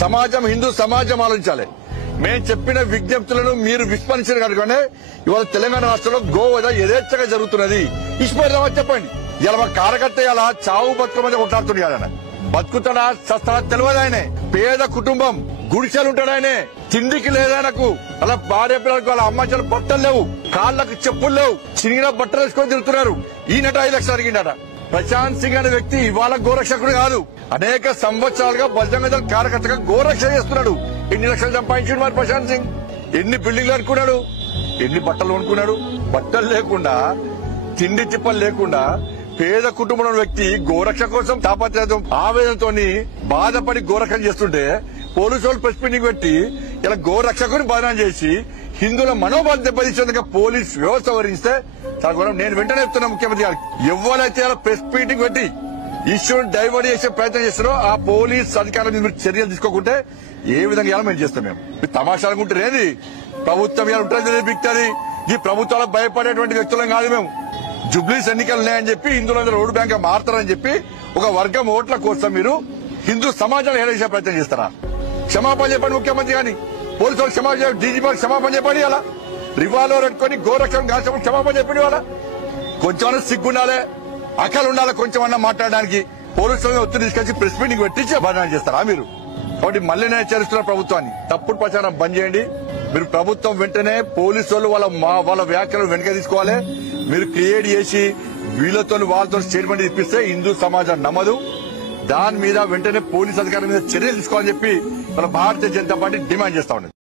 సమాజం హిందూ సమాజం ఆలోచించాలి. మేము చెప్పిన విజ్ఞప్తులను మీరు విస్మరించారు కనుకనే ఇవాళ తెలంగాణ రాష్ట్రంలో గోవధ యథేచ్ఛగా జరుగుతున్నది. ఇష్టపడదామని చెప్పండి. ఇలా మా కార్యకర్త ఇలా చావు బతుకు మధ్య కొట్లాడుతుంది కదా. బతుకుతాడా చస్తాడా తెలియదు. ఆయనే పేద కుటుంబం, గుడిసెలుంటాడు. ఆయనే తిండికి లేదాయనకు. అలా భార్య పిల్లలకు వాళ్ళ అమ్మాయిలు బట్టలు లేవు, కాళ్లకు చెప్పులు లేవు, చిరిగిన బట్టలు వేసుకొని తిరుగుతున్నారు. ఈయనట 5 లక్షలు అడిగిండట. ప్రశాంత్ సింగ్ అనే వ్యక్తి ఇవాళ గోరక్షకుడు కాదు, అనేక సంవత్సరాలుగా బజరంగ దళ కార్యకర్తగా గోరక్ష చేస్తున్నాడు. ఎన్ని లక్షలు సంపాదించాడు మరి ప్రశాంత్ సింగ్? ఎన్ని బిల్డింగ్లు అనుకున్నాడు? ఎన్ని బట్టలు కొనుక్కున్నాడు? బట్టలు లేకుండా, తిండి తిప్పలు లేకుండా పేద కుటుంబంలో వ్యక్తి గోరక్ష కోసం తాపత్రయం ఆవేదనతో బాధపడి గోరక్షణ చేస్తుంటే పోలీసు వాళ్ళు ప్రెస్ మీటింగ్ పెట్టి ఇలా గోరక్షకుని బదనాం చేసి హిందువుల మనోభావం దెబ్బతీసేందుకు పోలీస్ వ్యవస్థ వరిస్తే చాలా ఘోరం. నేను వెంటనే చెప్తున్నా ముఖ్యమంత్రి గారికి, ఎవరైతే ఇలా ప్రెస్ మీటింగ్ పెట్టి ఇష్యూని డైవర్ట్ చేసే ప్రయత్నం చేస్తారో ఆ పోలీస్ అధికారుల మీద మీరు చర్యలు తీసుకోకుంటే ఏ విధంగా ఇలా మేము చేస్తాం. మేము తమాషాలనుకుంటారు ఏది ప్రభుత్వం ఇలా ఉంటుంది బిక్తుంది. ఈ ప్రభుత్వాలకు భయపడేటువంటి వ్యక్తులం కాదు మేము. జుబ్లీస్ ఎన్నికలు ఉన్నాయని చెప్పి హిందువులందరూ ఓటు బ్యాంక్ మారుతారని చెప్పి ఒక వర్గం ఓట్ల కోసం మీరు హిందూ సమాజాన్ని హేళించే ప్రయత్నం చేస్తారా? క్షమాపణ చెప్పండి ముఖ్యమంత్రి గాని, పోలీసు వాళ్ళు క్షమాపణ, డీజీపీ క్షమాపణ చెప్పండి. అలా రివాల్వర్ పెట్టుకుని గోరక్షణ కాల్చడం క్షమాపణ చెప్పండి. వాళ్ళ కొంచెం సిగ్గుండాలే, అక్కలు ఉండాలి కొంచెం అన్నా మాట్లాడడానికి. పోలీసులను ఒత్తిడి తీసుకొచ్చి ప్రెస్ మీటింగ్ పెట్టి బదనాం చేస్తారా మీరు? కాబట్టి మళ్ళీ నేను హెచ్చరిస్తున్న ప్రభుత్వాన్ని, తప్పుడు ప్రచారం బంద్ చేయండి. మీరు ప్రభుత్వం వెంటనే పోలీసు వాళ్ళు వాళ్ళ వ్యాఖ్యలను వెనక తీసుకోవాలి. మీరు క్రియేట్ చేసి వాళ్ళతో స్టేట్మెంట్ ఇప్పిస్తే హిందూ సమాజం నమ్మదు. దాని మీద వెంటనే పోలీసు అధికారుల మీద చర్యలు తీసుకోవాలని చెప్పి మన భారతీయ జనతా పార్టీ డిమాండ్ చేస్తా ఉన్నది.